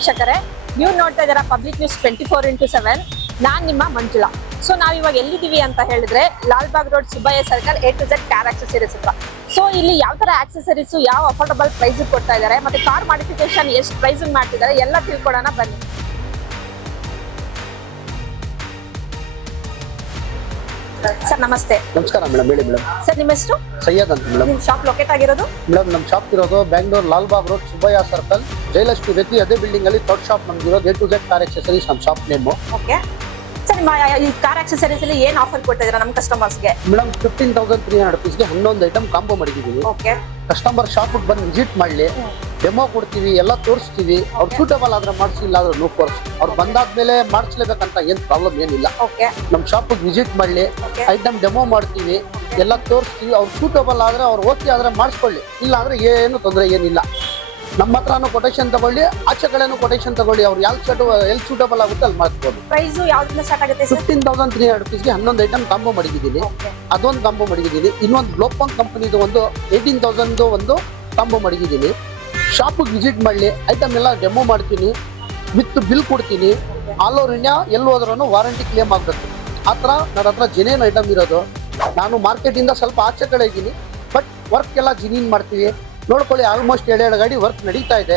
ವೀಕ್ಷಕರೇ, ನೀವು ನೋಡ್ತಾ ಇದ್ದೀರಾ ಪಬ್ಲಿಕ್ ನ್ಯೂಸ್ 24x7. ನಾನ್ ನಿಮ್ಮ ಮಂಜುಳಾ. ಸೊ ನಾವಿವಾಗ ಎಲ್ಲಿದ್ದೀವಿ ಅಂತ ಹೇಳಿದ್ರೆ Lalbagh road Subbaiah circle A to Z car accessories ಹತ್ರ. ಸೊ ಇಲ್ಲಿ ಯಾವ ತರ ಆಕ್ಸೆಸರೀಸ್ ಯಾವ ಅಫೋರ್ಡಬಲ್ ಪ್ರೈಸ್ ಕೊಡ್ತಾ ಇದ್ದಾರೆ ಮತ್ತೆ ಕಾರ್ ಮಾಡಿಫಿಕೇಶನ್ ಎಷ್ಟು ಪ್ರೈಸ್ ಮಾಡ್ತಿದ್ದಾರೆ ಎಲ್ಲ ತಿಳ್ಕೊಳ್ಳೋಣ ಬನ್ನಿ. ಸರ್ ನಮಸ್ತೆ. ನಮಸ್ಕಾರ ಮೇಡಮ್, ಹೇಳಿ ಮೇಡಮ್. ಸರ್ ನಿಮ್ಮ ಹೆಸರು? ಸೈಯದ್ ಅಂತ ಮೇಡಮ್. ನಿಮ್ಮ ಶಾಪ್ ಲೊಕೇಟ್ ಆಗಿರೋದು? ಮೇಡಮ್ ನಮ್ಮ ಶಾಪ್ ಇರೋದು ಬ್ಯಾಂಗ್ಳೂರ್ ಲಾಲ್ಬಾಗ್ ರೋಡ್ ಸುಬ್ಬಯ್ಯ ಸರ್ಕಲ್ ಜಯಲಕ್ಷ್ಮಿ ವ್ಯಕ್ತಿ ಅದೇ ಬಿಲ್ಡಿಂಗ್ ಅಲ್ಲಿ ಥರ್ಡ್ ಶಾಪ್ ನಮ್ಗಿರೋದು A to Z car accessories ನಮ್ಮ ಶಾಪ್ ನೇಮು. ಓಕೆ ಸರ್, ನಿಮ್ಮ ಈ ಕಾರ್ ಆಕ್ಸೆಸರೀಸ್ ಅಲ್ಲಿ ಏನು ಆಫರ್ ಕೊಡ್ತಿದ್ದೀರಾ ನಮ್ಮ ಕಸ್ಟಮರ್ಸ್ಗೆ? ಮೇಡಮ್ 15,300 rupeesಗೆ 11 ಐಟಮ್ ಕಾಂಬೋ ಮಾಡಿದ್ದೀವಿ. ಓಕೆ, ಕಸ್ಟಮರ್ ಶಾಪಿಗೆ ಬಂದು ವಿಸಿಟ್ ಮಾಡಲಿ, ಡೆಮೋ ಕೊಡ್ತೀವಿ, ಎಲ್ಲ ತೋರಿಸ್ತೀವಿ. ಅವ್ರು ಸೂಟಬಲ್ ಆದ್ರೆ ಮಾಡಿಸಿಲ್ಲ ಆದ್ರೆ ನೋ ಫೋರ್ಸ್. ಅವ್ರು ಬಂದಾದ್ಮೇಲೆ ಮಾಡಿಸ್ಲೇಬೇಕಂತ ಏನು ಪ್ರಾಬ್ಲಮ್ ಏನಿಲ್ಲ. ಓಕೆ, ನಮ್ಮ ಶಾಪಿಗೆ ವಿಸಿಟ್ ಮಾಡಲಿ, ಐಟಮ್ ಡೆಮೋ ಮಾಡ್ತೀವಿ, ಎಲ್ಲ ತೋರಿಸ್ತೀವಿ. ಅವ್ರು ಸೂಟಬಲ್ ಆದ್ರೆ ಅವ್ರು ಓಕೆ ಆದ್ರೆ ಮಾಡಿಸ್ಕೊಳ್ಳಿ, ಇಲ್ಲ ಅಂದ್ರೆ ಏನು ತೊಂದರೆ ಏನಿಲ್ಲ. ನಮ್ಮ ಹತ್ರನೂ ಕೊಟೇಶನ್ ತಗೊಳ್ಳಿ, ಆಚೆ ಕಡೆನೂ ಕೊಟೇಶನ್ ತಗೊಳ್ಳಿ. ಅವ್ರು ಎಲ್ಲಿ ಸೂಟಬಲ್ ಆಗುತ್ತೆ ಅಲ್ಲಿ ಮಾಡ್ಬೋದು. ಪ್ರೈಸ್ ಯಾವ್ದ್ರಿಂದ ಸ್ಟಾರ್ಟ್ ಆಗುತ್ತೆ ಸರ್? 15,300 rupeesಗೆ 11 ಐಟಮ್ ಕಾಂಬೋ ಮಾಡಿದ್ದೀನಿ. ಅದೊಂದು ಕಾಂಬೋ ಮಾಡಿದ್ದೀನಿ. ಇನ್ನೊಂದು ಗ್ಲೋಪಾಂಗ್ ಕಂಪನಿದು ಒಂದು 18,000 ಒಂದು ಕಾಂಬೋ ಮಾಡಿದ್ದೀನಿ. ಶಾಪಿಗೆ ವಿಸಿಟ್ ಮಾಡಲಿ, ಐಟಮ್ ಎಲ್ಲ ಡೆಮೋ ಮಾಡ್ತೀನಿ, ವಿತ್ ಬಿಲ್ ಕೊಡ್ತೀನಿ. ಆಲ್ ಓವರ್ ಇಂಡಿಯಾ ಎಲ್ಲಿ ಹೋದ್ರೂ ವಾರಂಟಿ ಕ್ಲೇಮ್ ಆಗಬೇಕು. ಆ ಥರ ನನ್ನ ಹತ್ರ ಜೆನ್ಯೂನ್ ಐಟಮ್ ಇರೋದು. ನಾನು ಮಾರ್ಕೆಟಿಂದ ಸ್ವಲ್ಪ ಆಚೆ ಕಡೆ ಇದ್ದೀನಿ, ಬಟ್ ವರ್ಕ್ ಎಲ್ಲ ಜಿನಿನ್ ಮಾಡ್ತೀವಿ. ನೋಡ್ಕೊಳ್ಳಿ, ಆಲ್ಮೋಸ್ಟ್ 7 ಗಾಡಿ ವರ್ಕ್ ನಡೀತಾ ಇದೆ.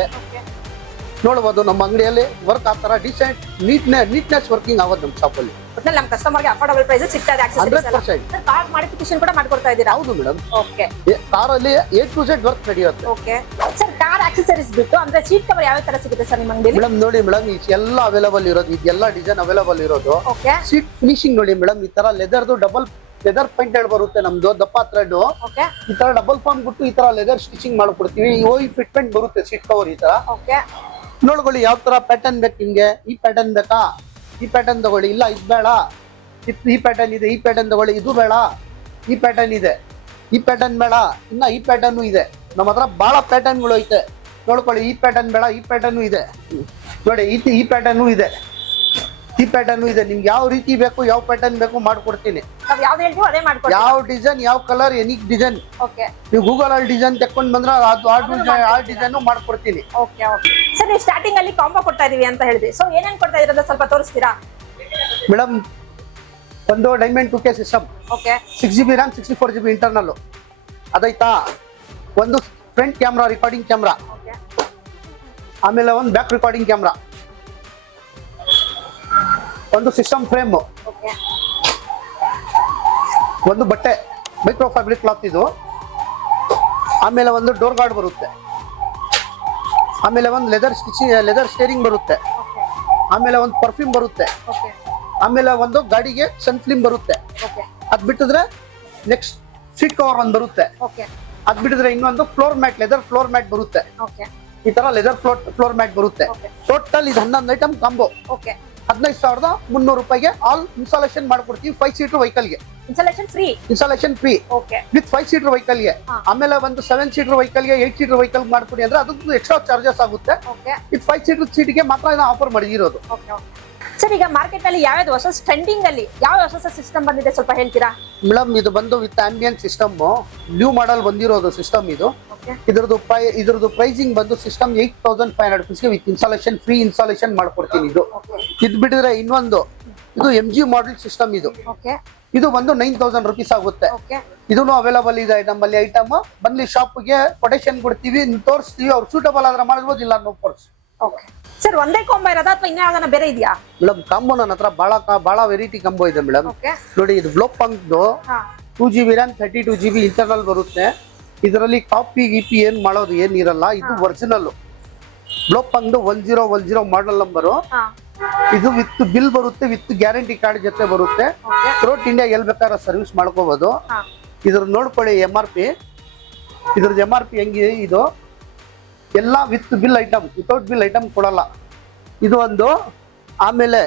ನೋಡ್ಬೋದು ನಮ್ಮ ಅಂಗಡಿಯಲ್ಲಿ ವರ್ಕ್ ಆ ಥರ ಡಿಸೆಂಟ್ ನೀಟ್ನೆಸ್ ವರ್ಕಿಂಗ್ ಆಗೋದು ನಮ್ಮ ಶಾಪಲ್ಲಿ. ಒಟ್ನಲ್ಲಿ ನಮ್ಮ ಕಸ್ಟಮರ್ಗೆ ಅಫೋರ್ಡಬಲ್ ಪ್ರೈಸ್ ಸಿಗ್ತಾ ಇದೆ. 100% ಕಾರ್ ಮಾಡಿಫಿಕೇಶನ್ ಕೂಡ ಮಾಡ್ಕೊಡ್ತಾ ಇದ್ದೀರಾ? ಹೌದು ಮೇಡಮ್. ಓಕೆ, ಕಾರಲ್ಲಿ A to Z ವರ್ಕ್ ನಡೆಯುತ್ತೆ. ಓಕೆ ಸರ್, ಕಾರ್ ಆಕ್ಸೆಸರೀಸ್ ಬಿಟ್ಟು ಅಂದ್ರೆ ಸೀಟ್ ಕವರ್ ಯಾವ ತರ ಸಿಗುತ್ತೆ ಸರ್ ನಿಮ್ಮ ಅಂಗಡಿಯಲ್ಲಿ? ಮೇಡಮ್ ನೋಡಿ ಮೇಡಮ್, ಎಲ್ಲ ಅವೈಲೇಬಲ್ ಇರೋದು, ಇದೆಲ್ಲ ಡಿಸೈನ್ ಅವೈಲೇಬಲ್ ಇರೋದು. ಓಕೆ, ಸೀಟ್ ಫಿನಿಶಿಂಗ್ ನೋಡಿ ಮೇಡಮ್, ಈ ತರ ಲೆದರ್ದು ಡಬಲ್ ಲೆದರ್ ಪೈಂಟೆಡ್ ಬರುತ್ತೆ ನಮ್ದು, ದಪ್ಪ ಥ್ರೆಡ್. ಓಕೆ, ಈ ತರ ಡಬಲ್ ಫಾರ್ಮ್ ಬಿಟ್ಟು ಈ ತರ ಲೆದರ್ ಸ್ಟಿಚಿಂಗ್ ಮಾಡ್ಕೊಡ್ತೀವಿ. ಈ ಫಿಟ್ಮೆಂಟ್ ಬರುತ್ತೆ ಸೀಟ್ ಕವರ್ ಈ ತರ. ಓಕೆ, ನೋಡ್ಕೊಳ್ಳಿ ಯಾವ ತರ ಪ್ಯಾಟರ್ನ್ ಬೇಕು ನಿಮ್ಗೆ. ಈ ಪ್ಯಾಟರ್ನ್ ಬೇಕಾ, ಈ ಪ್ಯಾಟರ್ನ್ ತಗೊಳ್ಳಿ. ಇಲ್ಲ ಇದು ಬೇಡ, ಈ ಪ್ಯಾಟರ್ನ್ ಇದೆ, ಈ ಪ್ಯಾಟರ್ನ್ ತಗೊಳ್ಳಿ. ಇದು ಬೇಡ, ಈ ಪ್ಯಾಟರ್ನ್ ಇದೆ. ಈ ಪ್ಯಾಟರ್ನ್ ಬೇಡ, ಇನ್ನ ಈ ಪ್ಯಾಟರ್ನ್ ಇದೆ. ನಮ್ಮ ಹತ್ರ ಬಹಳ ಪ್ಯಾಟರ್ನ್ಗಳು ಐತೆ. ನೋಡ್ಕೊಳ್ಳಿ, ಈ ಪ್ಯಾಟರ್ನ್ ಬೇಡ, ಈ ಪ್ಯಾಟರ್ನ್ ಇದೆ ನೋಡಿ. ಈ ಪ್ಯಾಟರ್ನ್ ಇದೆ, ಈ ಪ್ಯಾಟರ್ನ್ ಇದೆ. ನಿಮ್ಗೆ ಯಾವ ರೀತಿ ಬೇಕು, ಯಾವ ಪ್ಯಾಟರ್ನ್ ಬೇಕು ಮಾಡ್ಕೊಡ್ತೀನಿ. ನಾವು ಯಾವ್ದು ಹೇಳ್ತೀವಿ ಅದೇ ಮಾಡ್ಕೊಡ್ತೀವಿ. ಯಾವ ಡಿಸೈನ್, ಯಾವ ಕಲರ್, ಎನಿಕ್ ಡಿಸೈನ್. ಓಕೆ, ನೀವು ನೀವು ಗೂಗಲ್ ಅಲ್ಲಿ ಡಿಸೈನ್ ತೆಕ್ಕೊಂಡ್ ಬಂದ್ರೆ ಆ ಡಿಸೈನ್ ಮಾಡ್ಕೊಡ್ತೀನಿ. ಓಕೆ ಓಕೆ ಸರ್, ನೀವು ಸ್ಟಾರ್ಟಿಂಗ್ ಅಲ್ಲಿ ಕಾಂಬೋ ಕೊಡ್ತಾ ಇದೀವಿ ಅಂತ ಹೇಳಿದ್ವಿ. ಸೊ ಏನೇನ್ ಕೊಡ್ತಾ ಇದೀರ ಸ್ವಲ್ಪ ತೋರಿಸ್ತೀರಾ? ಮೇಡಮ್, ಒಂದು diamond 2K system, okay, 6GB RAM 64GB internal ಅದೈತಾ. ಒಂದು front camera recording camera, okay, ಆಮೇಲೆ ಒಂದು ಬ್ಯಾಕ್ ರೆಕಾರ್ಡಿಂಗ್ ಕ್ಯಾಮ್ರಾ, ಒಂದು ಸಿಸ್ಟಮ್ ಫ್ರೇಮ್, ಓಕೆ, ಒಂದು ಬಟ್ಟೆ ಮೈಕ್ರೋ ಫ್ಯಾಬ್ರಿಕ್ ಕ್ಲಾತ್ ಇದು. ಆಮೇಲೆ ಒಂದು ಡೋರ್ ಗಾರ್ಡ್ ಬರುತ್ತೆ. ಆಮೇಲೆ ಒಂದು ಲೆದರ್ ಸ್ಟೇರಿಂಗ್ ಬರುತ್ತೆ. ಆಮೇಲೆ ಒಂದು ಪರ್ಫ್ಯೂಮ್ ಬರುತ್ತೆ. ಓಕೆ, ಆಮೇಲೆ ಒಂದು ಗಾಡಿಗೆ ಸನ್ ಫಿಲ್ಮ್ ಬರುತ್ತೆ. ಓಕೆ, ಅದ್ ಬಿಟ್ಟಿದ್ರೆ ನೆಕ್ಸ್ಟ್ ಸೀಟ್ ಕವರ್ ಒಂದು ಬರುತ್ತೆ. ಓಕೆ, ಅದ್ ಬಿಟ್ಟಿದ್ರೆ ಇನ್ನೊಂದು floor mat, leather floor mat ಬರುತ್ತೆ. ಓಕೆ, ಈ ತರ ಲೆದರ್ ಫ್ಲೋರ್ ಮ್ಯಾಟ್ ಬರುತ್ತೆ. ಟೋಟಲ್ ಇದು 11 ಐಟಮ್ ಕಾಂಬೋ. ಓಕೆ, 15,300 ರೂಪಾಯಿಗೆ ಆಲ್ ಇನ್ಸ್ಟಾಲೇಷನ್ ಮಾಡ್ಕೊಡ್ತೀವಿ. 5 ಸೀಟರ್ ವೆಹಿಕಲ್ಗೆ installation free. Installation free okay, with 5 seater ವೆಹಿಕಲ್ಗೆ. ಆಮೇಲೆ ಒಂದು 7 ಸೀಟರ್ ವೆಹಿಕಲ್ಗೆ, 8 ಸೀಟರ್ ವೆಹಿಕಲ್ ಮಾಡ್ಕೊಡಿ ಅಂದ್ರೆ ಅದಕ್ಕೆ ಎಕ್ಸ್ಟ್ರಾ ಚಾರ್ಜಸ್ ಆಗುತ್ತೆ. ಓಕೆ, ಇದು 5 ಸೀಟರ್ ಸೀಟ್ಗೆ ಮಾತ್ರ ಆಫರ್ ಮಾಡಿರೋದು. ಓಕೆ ಓಕೆ ಸರ್, ಈಗ ಮಾರ್ಕೆಟ್ ಅಲ್ಲಿ ಯಾವ್ಯಾವ್ದು ಹೊಸ ಟ್ರೆಂಡಿಂಗ್ ಅಲ್ಲಿ ಯಾವ ಹೊಸ ಸಿಸ್ಟಮ್ ಬಂದಿದೆ ಸ್ವಲ್ಪ ಹೇಳ್ತೀರಾ? ಮೇಡಮ್, ಇದು ಬಂದು with ambient system, new model ಬಂದಿರೋದು ಸಿಸ್ಟಮ್ ಇದು. ಓಕೆ, ಇದ್ರದ್ದು ಪ್ರೈಸಿಂಗ್ ಬಂದು ಸಿಸ್ಟಮ್ 8,500 rupeesಗೆ ವಿತ್ ಇನ್ಸ್ಟಾಲೇಷನ್ ಫ್ರೀ ಇನ್ಸ್ಟಾಲೇಷನ್ ಮಾಡ್ಕೊಡ್ತೀನಿ. ಇದು ಬಿಟ್ಟಿದ್ರೆ ಇನ್ನೊಂದು ಇದು MG ಮಾಡೆಲ್ ಸಿಸ್ಟಮ್ ಇದು. ಓಕೆ, ಇದು ಬಂದು 9,000 rupees ಆಗುತ್ತೆ. ಓಕೆ, ಇದನ್ನು ಅವೈಲೇಬಲ್ ಇದೆ ನಮ್ಮಲ್ಲಿ ಐಟಮ್. ಬಂದು ಶಾಪ್ಗೆ ಕೊಟೇಶನ್ ಕೊಡ್ತೀವಿ, ತೋರಿಸ್ತೀವಿ. ಅವ್ರು ಸೂಟಬಲ್ ಆದ್ರೆ ಮಾಡ್ಬೋದು, ಇಲ್ಲ ನೋ ಫೋರ್ಸ್. ಓಕೆ ಸರ್, ಒಂದೇ ಕಾಂಬೋ ಇರೋದಾ ಅಥವಾ ಇನ್ನ ಯಾವ್ದಾನ ಬೇರೆ ಇದೆಯಾ? ಮೇಡಮ್, ಕಾಂಬೋ ನನ್ನ ಹತ್ರ ಬಹಳ ವೆರೈಟಿ ಕಾಂಬೋ ಇದೆ ಮೇಡಮ್. ಓಕೆ, ನೋಡಿ, ಇದು ಗ್ಲೋಪಾಂಗ್ದು 2GB RAM 32GB ಇಂಟರ್ನಲ್ ಬರುತ್ತೆ. ಇದರಲ್ಲಿ ಕಾಪಿ ಗಿಪಿ ಏನ್ ಮಾಡೋದು ಏನ್ ಇರಲ್ಲ. ಇದು ಒರಿಜಿನಲ್ ಗ್ಲೋಪಾಂಗ್ದು 1010 ಮಾಡೆಲ್ ನಂಬರು. ಇದು ವಿತ್ ಬಿಲ್ ಬರುತ್ತೆ, ವಿತ್ ಗ್ಯಾರಂಟಿ ಕಾರ್ಡ್ ಜೊತೆ ಬರುತ್ತೆ. ಥ್ರೂಟ್ ಇಂಡಿಯಾ ಎಲ್ಲಿ ಬೇಕಾದ್ರೆ ಸರ್ವಿಸ್ ಮಾಡ್ಕೋಬಹುದು. ಇದ್ರ ನೋಡ್ಕೊಳ್ಳಿ MRP. ಇದ್ರದ್ದು MRP ಹೆಂಗಿದೆ ಇದು ಎಲ್ಲ with bill item, without bill item ಕೊಡಲ್ಲ ಇದು ಒಂದು. ಆಮೇಲೆ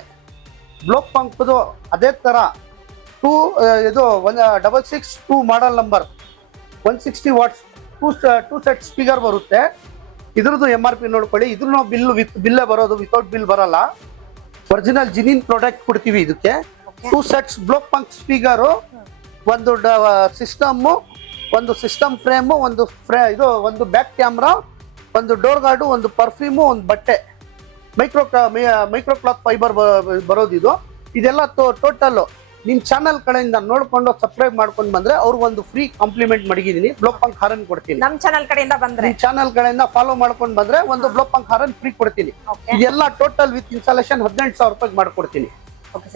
ಗ್ಲೋಪಾಂಗ್ದು ಅದೇ ತರ ಇದು 166 model number 160 watts 2 set speaker ಬರುತ್ತೆ. ಇದ್ರದ್ದು MRP ನೋಡ್ಕೊಳ್ಳಿ. ಇದ್ರೂ ಬಿಲ್ ವಿತ್ ಬಿಲ್ಲೇ ಬರೋದು, ವಿತೌಟ್ ಬಿಲ್ ಬರಲ್ಲ. ಒರಿಜಿನಲ್ ಜಿನಿನ್ ಪ್ರಾಡಕ್ಟ್ ಕೊಡ್ತೀವಿ ಇದಕ್ಕೆ. 2 ಸೆಟ್ಸ್ ಗ್ಲೋಪಾಂಗ್ ಸ್ಪೀಕರು, ಒಂದು ಸಿಸ್ಟಮ್, ಒಂದು ಸಿಸ್ಟಮ್ ಫ್ರೇಮು, ಒಂದು ಬ್ಯಾಕ್ ಕ್ಯಾಮ್ರಾ, ಒಂದು ಡೋರ್ ಗಾರ್ಡು, ಒಂದು ಪರ್ಫ್ಯೂಮು, ಒಂದು ಬಟ್ಟೆ. ಮೈಕ್ರೋ ಕ್ಲಾತ್ ಫೈಬರ್ ಬರೋದಿದು. ಇದೆಲ್ಲ ಟೋಟಲ್ ನಿಮ್ ಚಾನಲ್ ಕಡೆಯಿಂದ ನೋಡ್ಕೊಂಡು ಸಬ್ಸ್ಕ್ರೈಬ್ ಮಾಡ್ಕೊಂಡು ಬಂದ್ರೆ ಅವ್ರಿಗೆ ಒಂದು ಫ್ರೀ ಕಾಂಪ್ಲಿಮೆಂಟ್ ಮಡಗಿದೀನಿ, ಬ್ಲೋಪಂಕ್ ಹಾರನ್ ಕೊಡ್ತೀನಿ. ನಮ್ ಚಾನಲ್ ಕಡೆಯಿಂದ ಬಂದ್ರೆ, ನಿಮ್ ಚಾನಲ್ ಕಡೆಯಿಂದ ಫಾಲೋ ಮಾಡ್ಕೊಂಡು ಬಂದ್ರೆ ಒಂದು ಬ್ಲೋಪಂಕ್ ಹಾರನ್ ಫ್ರೀ ಕೊಡ್ತೀನಿ. ಇದೆಲ್ಲ ಟೋಟಲ್ ವಿತ್ ಇನ್ಸ್ಟಾಲೇಷನ್ 18,000 ರೂಪಾಯಿ ಮಾಡ್ಕೊಡ್ತೀನಿ.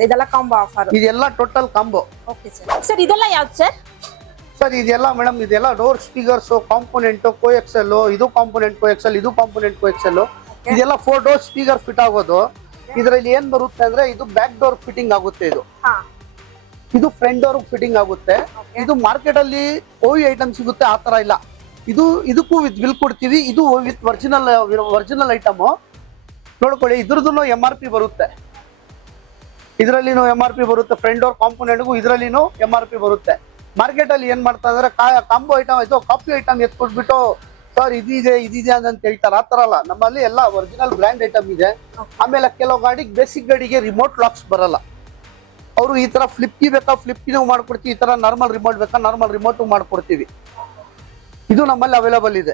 ಇದೆಲ್ಲ ಕಾಂಬೋ ಆಫರ್, ಇದೆಲ್ಲ ಟೋಟಲ್ ಕಾಂಬೋ. ಸರ್ ಇದೆಲ್ಲ ಯಾವ್ದು ಸರ್? ಸರ್ ಇದೆಲ್ಲ ಮೇಡಮ್, ಇದೆಲ್ಲ ಡೋರ್ ಸ್ಪೀಕರ್ಸ್ ಕಾಂಪೋನೆಂಟ್ ಕೋಎಕ್ಸೆಲ್, ಇದು ಕಾಂಪೋನೆಂಟ್ ಕೋಎಕ್ಸೆಲ್, ಇದು ಕಾಂಪೋನೆಂಟ್ ಕೋಎಕ್ಸೆಲ್. ಇದೆಲ್ಲ 4 ಡೋರ್ ಸ್ಪೀಕರ್ ಫಿಟ್ ಆಗೋದು. ಇದರಲ್ಲಿ ಏನ್ ಬರುತ್ತೆ ಅಂದ್ರೆ ಇದು ಬ್ಯಾಕ್ ಡೋರ್ ಫಿಟ್ಟಿಂಗ್ ಆಗುತ್ತೆ, ಇದು ಫ್ರಂಟ್ ಡೋರ್ ಫಿಟ್ಟಿಂಗ್ ಆಗುತ್ತೆ. ಇದು ಮಾರ್ಕೆಟ್ ಅಲ್ಲಿ ಓವಿ ಐಟಮ್ ಸಿಗುತ್ತೆ, ಆ ತರ ಇಲ್ಲ. ಇದಕ್ಕೂ ವಿತ್ ಬಿಲ್ ಕೊಡ್ತೀವಿ. ಇದು ವಿತ್ ಒರಿಜಿನಲ್ ಐಟಮ್ ನೋಡ್ಕೊಳ್ಳಿ. ಇದ್ರದ್ದು MRP ಬರುತ್ತೆ, ಇದರಲ್ಲಿನೂ MRP ಬರುತ್ತೆ. ಫ್ರಂಟ್ ಡೋರ್ ಕಾಂಪೋನೆಂಟ್ಗೂ ಇದರಲ್ಲಿನೂ MRP ಬರುತ್ತೆ. ಮಾರ್ಕೆಟ್ ಅಲ್ಲಿ ಏನ್ ಮಾಡ್ತಾ ಇದಾರೆ, ಕಾಂಬೋ ಐಟಮ್ ಆಯ್ತು ಕಾಪಿ ಐಟಮ್ ಎತ್ಕೊಟ್ಬಿಟ್ಟು ಸರ್ ಇದಿದೆ ಅಂತ ಹೇಳ್ತಾರೆ. ಆ ತರ ಅಲ್ಲ, ನಮ್ಮಲ್ಲಿ ಎಲ್ಲ ಒರಿಜಿನಲ್ ಬ್ರ್ಯಾಂಡ್ ಐಟಮ್ ಇದೆ. ಆಮೇಲೆ ಕೆಲವು ಗಾಡಿಗೆ ಬೇಸಿಕ್ ಗಾಡಿಗೆ ರಿಮೋಟ್ ಲಾಕ್ಸ್ ಬರಲ್ಲ. ಅವರು ಈ ತರ ಫ್ಲಿಪ್ಕಿ ಬೇಕಾ ಫ್ಲಿಪ್ಕಿನೂ ಮಾಡ್ಕೊಡ್ತೀವಿ, ಈ ತರ ನಾರ್ಮಲ್ ರಿಮೋಟ್ ಬೇಕಾ ನಾರ್ಮಲ್ ರಿಮೋಟ್ ಮಾಡ್ಕೊಡ್ತೀವಿ. ಇದು ನಮ್ಮಲ್ಲಿ ಅವೈಲೇಬಲ್ ಇದೆ.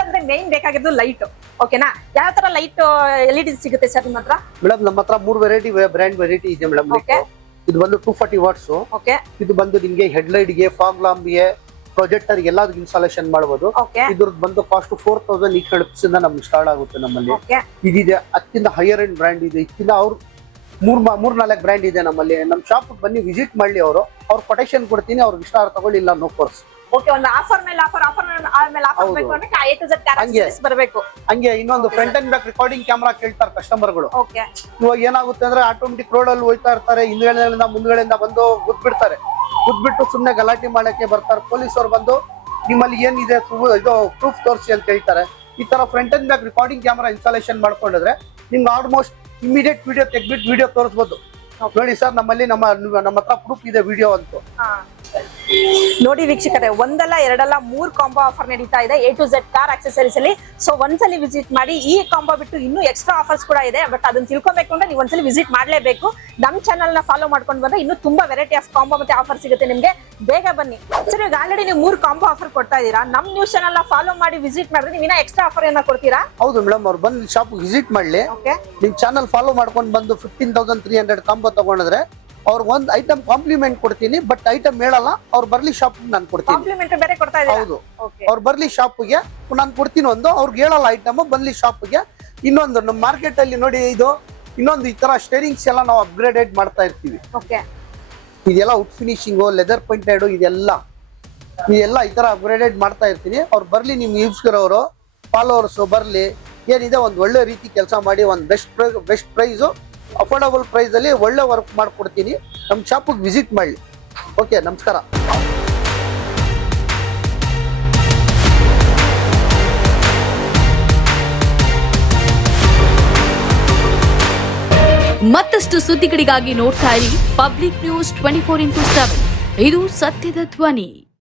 ಅಂದ್ರೆ ಮೇನ್ ಬೇಕಾಗಿದ್ದು ಲೈಟ್, ಓಕೆನಾ? ಯಾವ ತರ ಲೈಟ್ LED ಸಿಗುತ್ತೆ ಸರ್ ನಿಮ್ಮ ಹತ್ರ? ಮೇಡಮ್ ನಮ್ಮ ಹತ್ರ 3 ವೆರೈಟಿ ಬ್ರ್ಯಾಂಡ್ ವೆರೈಟಿ ಇದೆ ಮೇಡಮ್. ಇದು ಬಂದು 240 ವಾಟ್ಸ್. ಇದು ಬಂದು ನಿಮ್ಗೆ ಹೆಡ್ಲೈಟ್ ಗೆ, ಫಾಗ್ ಲ್ಯಾಂಪ್ ಗೆ, ಪ್ರೊಜೆಕ್ಟರ್ ಎಲ್ಲದಕ್ಕೆ ಇನ್ಸ್ಟಾಲೇಷನ್ ಮಾಡಬಹುದು. ಇದ್ರದ್ದು ಬಂದು ಕಾಸ್ಟ್ 4,800 rupees ಇಂದ ನಮ್ಗೆ ಸ್ಟಾರ್ಟ್ ಆಗುತ್ತೆ ನಮ್ಮಲ್ಲಿ. ಇದಿದೆ ಅತ್ತಿಂದ ಹೈಯರ್ ಎಂಡ್ ಬ್ರ್ಯಾಂಡ್ ಇದೆ. ಇತ್ತಿಂದ ಅವ್ರು 3-4 ಬ್ರ್ಯಾಂಡ್ ಇದೆ ನಮ್ಮಲ್ಲಿ. ನಮ್ಮ ಶಾಪ್ ಬನ್ನಿ ವಿಸಿಟ್ ಮಾಡ್ಲಿ, ಅವ್ರ ಕೊಟೇಶನ್ ಕೊಡ್ತೀನಿ, ಅವ್ರಿಗೆ ಇಷ್ಟ ತಗೊಳ್ಳಿಲ್ಲ ನೋ ಕೋರ್ಸ್. ಓಕೆ, ಒಂದು ಆಫರ್ ಮೇಲೆ ಆಫರ್ ಮೇಲೆ ಆಫರ್ ಬೇಕು ಅಂದ್ರೆ A to Z ಕ್ಯಾರೆಕ್ಟರ್ಸ್ ಬರಬೇಕು. ಹಂಗೆ ಇನ್ನೊಂದು front and back recording camera ಕೇಳ್ತಾರೆ ಕಸ್ಟಮರ್ಗಳು. ಇವಾಗ ಏನಾಗುತ್ತೆ ಅಂದ್ರೆ ಆಟೋಮೆಟಿಕ್ ರೋಡ್ ಅಲ್ಲಿ ಹೋಯ್ತಾ ಇರ್ತಾರೆ, ಹಿಂದ್ಗಡೆಯಿಂದ ಮುಂದ್ಗಡೆಯಿಂದ ಬಂದು ಗುದ್ಬಿಟ್ಟು ಸುಮ್ನೆ ಗಲಾಟೆ ಮಾಡಕ್ಕೆ ಬರ್ತಾರೆ. ಪೊಲೀಸ್ ಅವ್ರು ಬಂದು ನಿಮ್ಮಲ್ಲಿ ಏನಿದೆ ಇದು ಪ್ರೂಫ್ ತೋರಿಸಿ ಅಂತ ಹೇಳ್ತಾರೆ. ಈ ತರ front and back recording camera installation ಮಾಡ್ಕೊಂಡಿದ್ರೆ ನಿಮ್ಗೆ ಆಲ್ಮೋಸ್ಟ್ ಇಮಿಡಿಯೇಟ್ ವಿಡಿಯೋ ತೆಗ್ಬಿಟ್ಟು ವಿಡಿಯೋ ತೋರಿಸಬಹುದು. ನೋಡಿ ಸರ್, ನಮ್ಮಲ್ಲಿ ನಮ್ಮ ಹತ್ರ ಪ್ರೂಫ್ ಇದೆ ವಿಡಿಯೋ ಅಂತೂ. ನೋಡಿ ವೀಕ್ಷಕರೇ, ಒಂದಲ್ಲ ಎರಡಲ್ಲ 3 ಕಾಂಬೋ ಆಫರ್ ನಡೀತಾ ಇದೆ A to Z car accessories ಅಲ್ಲಿ. ಸೊ ಒಂದ್ಸಲಿ ವಿಸಿಟ್ ಮಾಡಿ. ಈ ಕಾಂಬೋ ಬಿಟ್ಟು ಇನ್ನೂ ಎಕ್ಸ್ಟ್ರಾ ಆಫರ್ಸ್ ಕೂಡ ಇದೆ, ಬಟ್ ಅದನ್ನ ತಿಳ್ಕೊಬೇಕು ಅಂದ್ರೆ ನೀವು ಒಂದ್ಸಲಿ ವಿಸಿಟ್ ಮಾಡ್ಲೇಬೇಕು. ನಮ್ ಚಾನಲ್ ನ ಫಾಲೋ ಮಾಡ್ಕೊಂಡು ಬಂದ್ರೆ ಇನ್ನೂ ತುಂಬಾ ವೆರೈಟಿ ಆಫ್ ಕಾಂಬೋ ಮತ್ತೆ ಆಫರ್ ಸಿಗುತ್ತೆ ನಿಮ್ಗೆ. ಬೇಗ ಬನ್ನಿ ಸರ್. ಈಗ ಆಲ್ರೆಡಿ ನೀವು 3 ಕಾಂಬೋ ಆಫರ್ ಕೊಡ್ತಾ ಇದೀರಾ. ನಮ್ ನ್ಯೂಸ್ ಚಾನಲ್ ನ ಫಾಲೋ ಮಾಡಿ ವಿಸಿಟ್ ಮಾಡಿದ್ರೆ ನೀವು ಎಕ್ಸ್ಟ್ರಾ ಆಫರ್ ಏನ ಕೊಡ್ತೀರಾ? ಹೌದು ಮೇಡಮ್, ಅವ್ರು ಬಂದು ಶಾಪ್ ವಿಸಿಟ್ ಮಾಡ್ಲಿ, ನಿಮ್ ಚಾನಲ್ ಫಾಲೋ ಮಾಡ್ಕೊಂಡು ಬಂದು 15,300 ಕಾಂಬೋ ತಗೊಂಡ್ರೆ ಅವ್ರಿಗೆ ಒಂದು ಐಟಮ್ ಕಾಂಪ್ಲಿಮೆಂಟ್ ಕೊಡ್ತೀನಿ. ಬಟ್ ಐಟಮ್ ಹೇಳಲ್ಲ, ಅವ್ರು ಬರ್ಲಿ ಶಾಪ್ ನಾನು ಕೊಡ್ತೀನಿ. ಕಾಂಪ್ಲಿಮೆಂಟ್ ಬೇರೆ ಕೊಡ್ತಾ ಇದ್ದೀರಾ? ಹೌದು, ಅವ್ರು ಬರ್ಲಿ ಶಾಪ್ಗೆ ನಾನು ಕೊಡ್ತೀನಿ. ಒಂದು ಅವ್ರಿಗೆ ಹೇಳಲ್ಲ ಐಟಮ್, ಬರ್ಲಿ ಶಾಪ್ಗೆ. ಇನ್ನೊಂದು ನಮ್ಮ ಮಾರ್ಕೆಟ್ ಅಲ್ಲಿ ನೋಡಿ, ಇದು ಇನ್ನೊಂದು ಈ ತರ ಸ್ಟೇರಿಂಗ್ಸ್ ಎಲ್ಲ ನಾವು ಅಪ್ಗ್ರೇಡೆಡ್ ಮಾಡ್ತಾ ಇರ್ತೀವಿ. ಇದೆಲ್ಲ ವುಡ್ ಫಿನಿಶಿಂಗು, ಲೆದರ್ ಪೇಂಟೆಡ್, ಇದೆಲ್ಲ ಈ ತರ ಅಪ್ಗ್ರೇಡೆಡ್ ಮಾಡ್ತಾ ಇರ್ತೀನಿ. ಅವ್ರು ಬರ್ಲಿ, ನಿಮ್ ಯೂಸ್ಕರವರು ಫಾಲೋವರ್ಸ್ ಬರ್ಲಿ. ಏನಿದೆ ಒಂದು ಒಳ್ಳೆ ರೀತಿ ಕೆಲಸ ಮಾಡಿ, ಒಂದು ಬೆಸ್ಟ್ ಪ್ರೈಸು ಅಫೋರ್ಡಬಲ್ ಪ್ರೈಸ್ ಅಲ್ಲಿ ಒಳ್ಳೆ ವರ್ಕ್ ಮಾಡ್ಕೊಡ್ತೀನಿ. ನಮ್ಮ ಶಾಪಿಗೆ ವಿಸಿಟ್ ಮಾಡಿ. ಓಕೆ, ನಮಸ್ಕಾರ. ಮತ್ತಷ್ಟು ಸುದ್ದಿಗಳಿಗಾಗಿ ನೋಡ್ತಾ ಇರಿ ಪಬ್ಲಿಕ್ ನ್ಯೂಸ್ 24x7. ಇದು ಸತ್ಯದ ಧ್ವನಿ.